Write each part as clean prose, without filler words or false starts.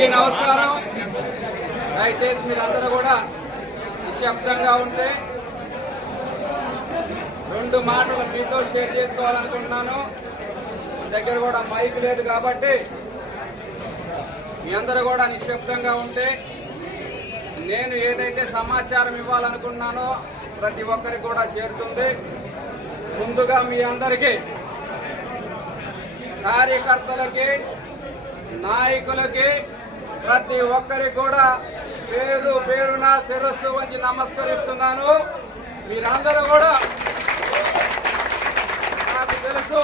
అందరికీ నమస్కారం. దయచేసి మీరందరూ కూడా నిశ్శబ్దంగా ఉంటే రెండు మాటలు మీతో షేర్ చేసుకోవాలనుకుంటున్నాను. దగ్గర కూడా మైక్ లేదు కాబట్టి మీ అందరూ కూడా నిశ్శబ్దంగా ఉంటే నేను ఏదైతే సమాచారం ఇవ్వాలనుకున్నానో ప్రతి ఒక్కరికి కూడా చేరుతుంది. ముందుగా మీ అందరికీ, కార్యకర్తలకి, నాయకులకి, ప్రతి ఒక్కరికి కూడా పేరు పేరున శిరస్సు వంచి నమస్కరిస్తున్నాను. మీరందరూ కూడా, నాకు తెలుసు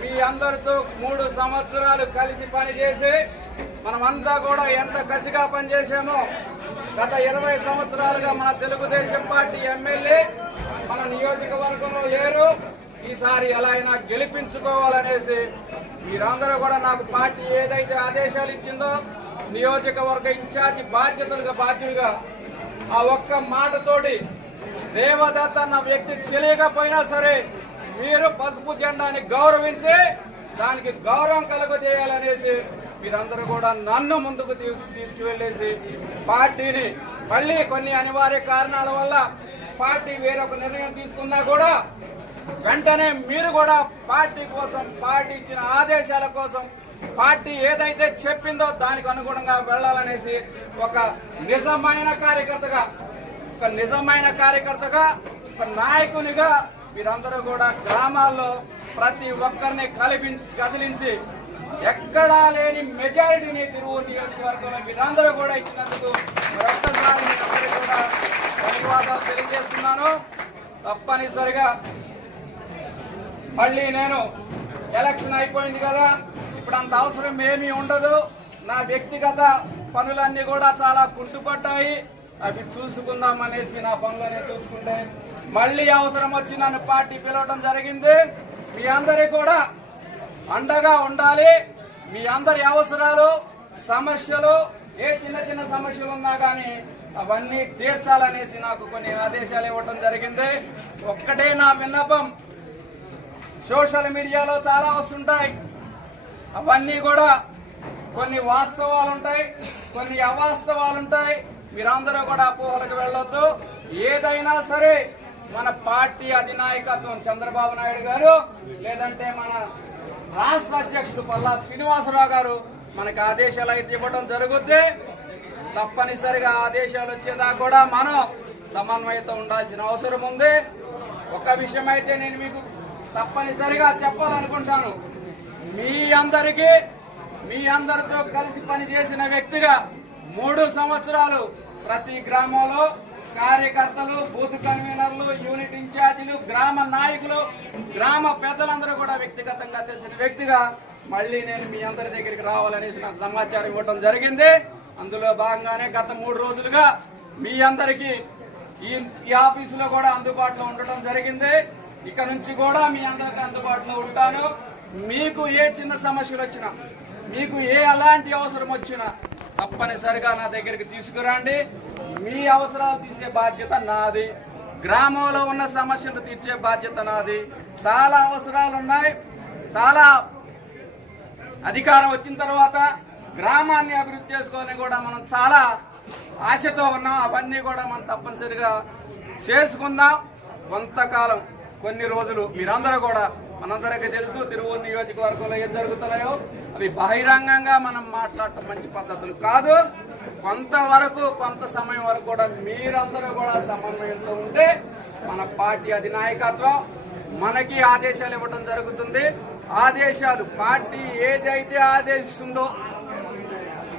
మీ అందరితో 3 సంవత్సరాలు కలిసి పనిచేసి మనమంతా కూడా ఎంత కసిగా పనిచేసామో. గత 20 సంవత్సరాలుగా మన తెలుగుదేశం పార్టీ ఎమ్మెల్యే మన నియోజకవర్గంలో లేరు. ఈసారి ఎలా అయినా గెలిపించుకోవాలనేసి మీరందరూ కూడా నాకు పార్టీ ఏదైతే ఆదేశాలు ఇచ్చిందో నియోజకవర్గ ఇన్ఛార్జి బాధ్యుడిగా ఆ ఒక్క మాటతోటి దేవదత్త అన్న వ్యక్తి తెలియకపోయినా సరే మీరు పసుపు జెండాని గౌరవించి దానికి గౌరవం కలుగజేయాలనేసి మీరందరూ కూడా నన్ను ముందుకు తీసుకువెళ్ళేసి పార్టీని మళ్ళీ కొన్ని అనివార్య కారణాల వల్ల పార్టీ వేరొక నిర్ణయం తీసుకున్నా కూడా వెంటనే మీరు కూడా పార్టీ కోసం, పార్టీ ఇచ్చిన ఆదేశాల కోసం, పార్టీ ఏదైతే చెప్పిందో దానికి అనుగుణంగా వెళ్లాలనేసి ఒక నిజమైన కార్యకర్తగా ఒక నాయకునిగా మీరందరూ కూడా గ్రామాల్లో ప్రతి ఒక్కరిని కదిలించి ఎక్కడా లేని మెజారిటీని తిరువూరు నియోజకవర్గంలో మీరందరూ కూడా ఇచ్చినందుకు మరొక్కసారి మీరందరూ కూడా ధన్యవాదాలు తెలియజేస్తున్నాను. తప్పనిసరిగా మళ్ళీ నేను ఎలక్షన్ అయిపోయింది కదా, ఇప్పుడు అంత అవసరం ఏమీ ఉండదు. నా వ్యక్తిగత పనులన్నీ కూడా చాలా కుంటుపడ్డాయి. అవి చూసుకుందాం అనేసి నా పనులనే చూసుకుంటే మళ్ళీ అవసరం వచ్చి నన్ను పార్టీ పిలవడం జరిగింది. మీ అందరికీ కూడా అండగా ఉండాలి. మీ అందరి అవసరాలు, సమస్యలు, ఏ చిన్న సమస్యలు ఉన్నా కానీ అవన్నీ తీర్చాలనేసి నాకు కొన్ని ఆదేశాలు ఇవ్వడం జరిగింది. ఒక్కటే నా విన్నపం, సోషల్ మీడియాలో చాలా వస్తుంటాయి, అవన్నీ కూడా కొన్ని వాస్తవాలు ఉంటాయి, కొన్ని అవాస్తవాలు ఉంటాయి. మీరందరూ కూడా అపోహలకు వెళ్ళొద్దు. ఏదైనా సరే మన పార్టీ అధినాయకత్వం చంద్రబాబు నాయుడు గారు, లేదంటే మన రాష్ట్ర అధ్యక్షుడు పల్లా శ్రీనివాసరావు గారు మనకి ఆదేశాలు అయితే ఇవ్వడం జరుగుద్ది. తప్పనిసరిగా ఆదేశాలు వచ్చేదాకా కూడా మనం సమన్వయంతో ఉండాల్సిన అవసరం ఉంది. ఒక విషయం అయితే నేను మీకు తప్పనిసరిగా చెప్పాలనుకుంటాను. మీ అందరితో కలిసి పనిచేసిన వ్యక్తిగా 3 సంవత్సరాలు ప్రతి గ్రామంలో కార్యకర్తలు, బూత్ కన్వీనర్లు, యూనిట్ ఇన్ఛార్జీలు, గ్రామ నాయకులు, గ్రామ పెద్దలందరూ కూడా వ్యక్తిగతంగా తెలిసిన వ్యక్తిగా మళ్ళీ నేను మీ అందరి దగ్గరికి రావాలనేసి నాకు సమాచారం ఇవ్వడం జరిగింది. అందులో భాగంగానే గత 3 రోజులుగా మీ అందరికీ ఈ ఆఫీసులో కూడా అందుబాటులో ఉండటం జరిగింది. ఇక నుంచి కూడా మీ అందరికీ అందుబాటులో ఉంటాను. మీకు ఏ చిన్న సమస్యలు వచ్చినా, మీకు ఎలాంటి అవసరం వచ్చినా తప్పనిసరిగా నా దగ్గరికి తీసుకురండి. మీ అవసరాలు తీసే బాధ్యత నాది. గ్రామంలో ఉన్న సమస్యలు తీర్చే బాధ్యత నాది. చాలా అవసరాలు ఉన్నాయి. చాలా అధికారం వచ్చిన తర్వాత గ్రామాన్ని అభివృద్ధి చేసుకోవాలని కూడా మనం చాలా ఆశతో ఉన్నాం. అవన్నీ కూడా మనం తప్పనిసరిగా చేసుకుందాం. కొంతకాలం, కొన్ని రోజులు మీరందరూ కూడా, మనందరికీ తెలుసు తిరువూరు నియోజకవర్గంలో ఏం జరుగుతున్నాయో అవి బహిరంగంగా మనం మాట్లాడటం మంచి పద్ధతులు కాదు. కొంత సమయం వరకు కూడా మీరందరూ కూడా సమన్వయంతో ఉంటే మన పార్టీ అధినాయకత్వం మనకి ఆదేశాలు ఇవ్వడం జరుగుతుంది. ఆదేశాలు పార్టీ ఏదైతే ఆదేశిస్తుందో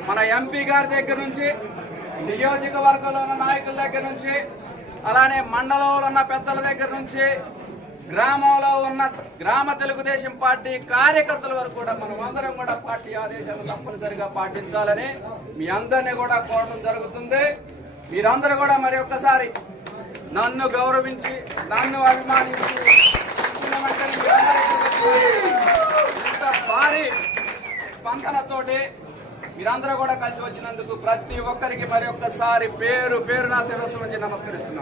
మన ఎంపీ గారి దగ్గర నుంచి, నియోజకవర్గంలో ఉన్న నాయకుల దగ్గర నుంచి, అలానే మండలంలో ఉన్న పెద్దల దగ్గర నుంచి, గ్రామంలో ఉన్న గ్రామ తెలుగుదేశం పార్టీ కార్యకర్తల వరకు కూడా మనం అందరం కూడా పార్టీ ఆదేశాలు తప్పనిసరిగా పాటించాలని మీ అందరినీ కూడా కోరడం జరుగుతుంది. మీరందరూ కూడా మరి ఒక్కసారి నన్ను గౌరవించి, నన్ను అభిమానించి ఇంత భారీ స్పందనతోటి మీరందరూ కూడా కలిసి వచ్చినందుకు ప్రతి ఒక్కరికి మరి ఒక్కసారి పేరు పేరున శిరస్సు నుంచి నమస్కరిస్తున్నాను.